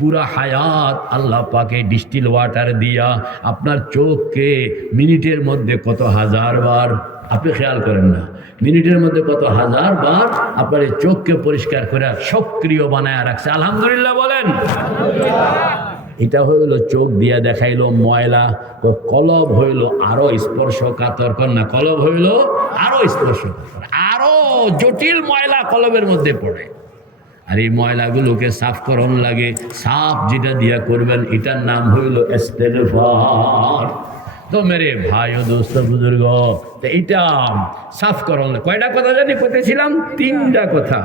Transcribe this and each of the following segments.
পুরা হায়াত আল্লাহ পাকে ডিস্টিল ওয়াটার দিয়া আপনার চোখকে মিনিটের মধ্যে কত হাজার বার, আপনি খেয়াল করেন না, মিনিটের মধ্যে কত হাজার বার আপনার এই চোখকে পরিষ্কার করে সক্রিয় বানায় রাখছে। আলহামদুলিল্লাহ বলেন। এটা হইল চোখ দিয়া দেখাইলো ময়লা কলব হইল আরও স্পর্শ কাতর না, কলব হইল আরও স্পর্শ আরও জটিল ময়লা কলবের মধ্যে পড়ে। আর এই ময়লাগুলোকে সাফ করন লাগে। সাফ যেটা দিয়া করবেন, এটার নাম হইল তো মেরে ভাই ও দোস্ত, বুজুর্গ এটা সাফ করন কয়টা কথা জানি কইতেছিলাম? তিনটা কথা।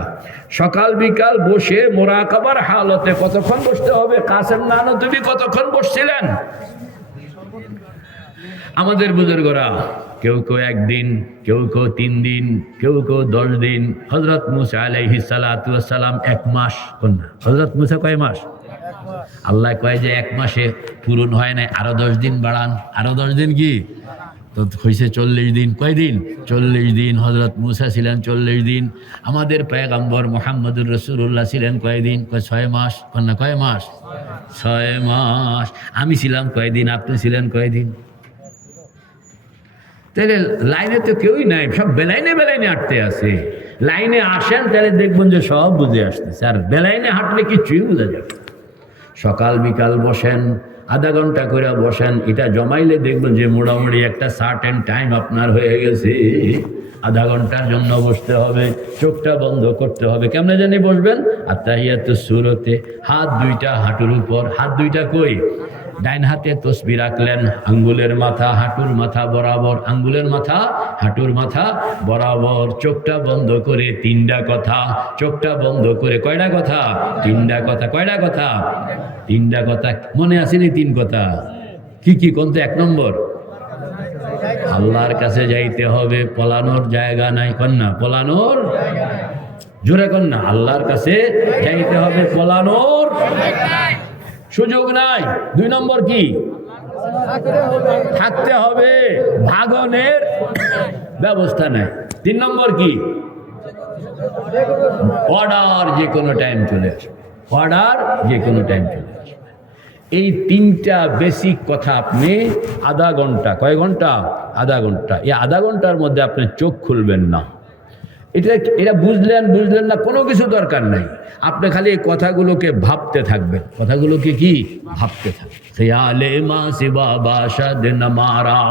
সকাল বিকাল বসে মোরা মোরাকাবার হালতে কতক্ষণ বসতে হবে? কাসেম নানো, তুমি কতক্ষণ বসছিলেন? আমাদের বুজুর্গরা কেউ কেউ একদিন, কেউ কেউ তিন দিন, কেউ কেউ দশ দিন। হজরত মুসা আলাইহি সালাম এক মাস কন্যা। হজরত মুসা কয় মাস? আল্লাহ কয় যে এক মাসে পূরণ হয় নাই, আরও দশ দিন বাড়ান। আরও দশ দিন কি? তো হয়েছে চল্লিশ দিন। কয় দিন? চল্লিশ দিন। হজরত মুসা ছিলেন চল্লিশ দিন। আমাদের পেগাম্বর মোহাম্মদুর রসুল্লাহ ছিলেন কয়দিন কয় ছয় মাস। কন্যা কয় মাস? ছয় মাস। আমি ছিলাম কয়দিন আপনি ছিলেন কয়দিন তাহলে লাইনে তো কেউই নাই, সব বেলাইনে বেলাইনে হাঁটতে আছে লাইনে আসেন, তাহলে দেখবেন যে সব বুঝে আসতেছে। আর বেলাইনে হাঁটলে কিছুই বোঝা যাবে সকাল বিকাল বসেন, আধা ঘণ্টা করে বসেন, এটা জমাইলে দেখবেন যে মোটামুটি একটা সার্টেন টাইম আপনার হয়ে গেছে। আধা ঘণ্টার জন্য বসতে হবে, চোখটা বন্ধ করতে হবে। কেমনে জানি বসবেন? আর তাহিয়াত সুরতে। হাত দুইটা হাঁটুর উপর। হাত দুইটা কই? ডাইন হাতে তসবি রাখলেন, আঙ্গুলের মাথা হাঁটুর মাথা বরাবর, আঙ্গুলের মাথা হাঁটুর মাথা বরাবর, চোখটা বন্ধ করে তিনটা কথা, চোখটা বন্ধ করে কয়টা কথা? তিনটা কথা, কয়টা কথা? তিনটা কথা, মনে আসেনি তিন কথা? কি কি, কোন এক নম্বর? আল্লাহর কাছে যাইতে হবে, পলানোর জায়গা নাই, কন্যা, পলানোর জোরে কন্যা, আল্লাহর কাছে যাইতে হবে, পলানোর সুযোগ নাই। দুই নম্বর কি? থাকতে হবে। ভাগনের ব্যবস্থা নাই। তিন নম্বর কি? অর্ডার যে কোনো টাইম চলে আসবে। অর্ডার যে কোনো টাইম চলে এই তিনটা বেসিক কথা আপনি আধা ঘণ্টা, কয় ঘণ্টা? আধা ঘণ্টা। এই আধা ঘণ্টার মধ্যে আপনি চোখ খুলবেন না। এটা এটা বুঝলেন বুঝলেন না, কোনো কিছু দরকার নাই। আপনি খালি এই কথাগুলোকে ভাবতে থাকবেন। কথাগুলোকে কি? ভাবতে থাকবেন। খেয়ালে মা শিবা বাসাদ নমারা,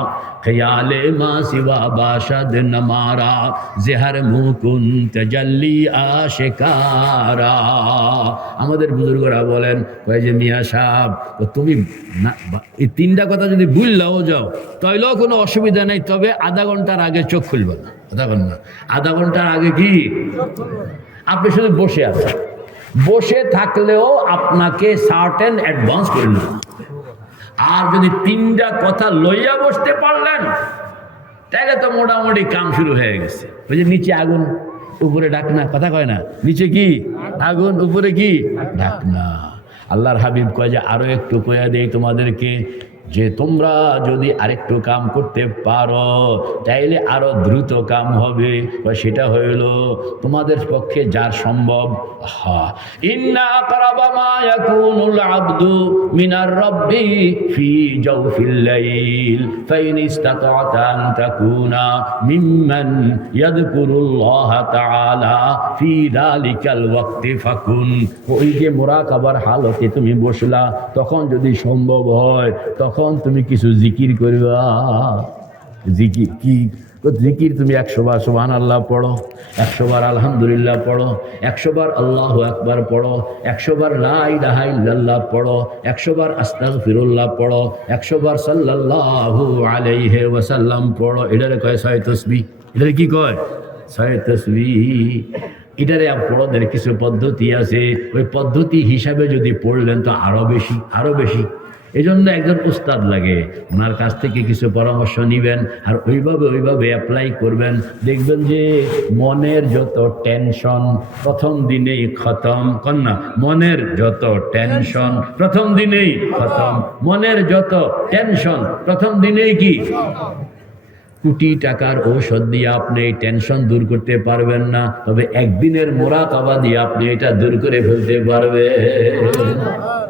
খেয়ালে মা শিবা বাসাদ নমারা, জেহার মুকুন আমাদের বুজুর্গরা বলেন, কয় যে মিয়া সাহ তুমি না এই তিনটা কথা যদি ভুললেও যাও, তাইলেও কোনো অসুবিধা নেই, তবে আধা ঘণ্টার আগে চোখ খুলবে না। আধা ঘণ্টা আধা ঘণ্টার আগে কি? আপনি শুধু বসে আছেন। বসে থাকলেও আপনাকে সার্টেন অ্যাডভান্স করে আর যদি তিনটা কথা লইয়া বসতে পারলেন তাহলে তো মোটামুটি কাম শুরু হয়ে গেছে। ওই যে নিচে আগুন, উপরে ডাকনা, কথা কয় না? নিচে কি? আগুন, উপরে কি? ডাকনা। আল্লাহর হাবিব কয় যে, আরও একটু কয়া দেই তোমাদেরকে যে তোমরা যদি আরেকটু কাম করতে পারো, তাইলে আরও দ্রুত কাম হবে। বা সেটা হইল, তোমাদের পক্ষে যার সম্ভব ফাকুন। ওই যে মুরাকাবার হালতে তুমি বসলা, তখন যদি সম্ভব হয়, তখন তুমি কিছু জিকির করবা। জিকির কি? জিকির তুমি একশো বার সোহান আল্লাহ পড়ো, একশো বার আলহামদুলিল্লাহ পড়ো, একশো বার আল্লাহ আকবার পড়ো, একশো বার লাই ইল্লাল্লাহ পড়ো, একশো বার আস্তাগ ফিরুল্লাহ পড়ো, একশো বার সাল্লাল্লাহু আলাইহি ওয়াসাল্লাম পড়ো। এটারে কয় ছয় তসবি? এটারে কি কয়? ছয় তসবি। এটারে পড়োদের কিছু পদ্ধতি আছে। ওই পদ্ধতি হিসাবে যদি পড়লেন তো আরও বেশি আরও বেশি। এই জন্য একজন উস্তাদ লাগে। ওনার কাছ থেকে কিছু পরামর্শ নিবেন আর ওইভাবে ওইভাবে অ্যাপ্লাই করবেন। দেখবেন যে মনের যত টেনশন প্রথম দিনেই খতম। কন্যা মনের যত টেনশন প্রথম দিনেই খতম। মনের যত টেনশন প্রথম দিনেই কি? কোটি টাকার ঔষধ দিয়ে আপনি এই টেনশন দূর করতে পারবেন না। তবে একদিনের মোরাকাবা দিয়ে আপনি এটা দূর করে ফেলতে পারবেন।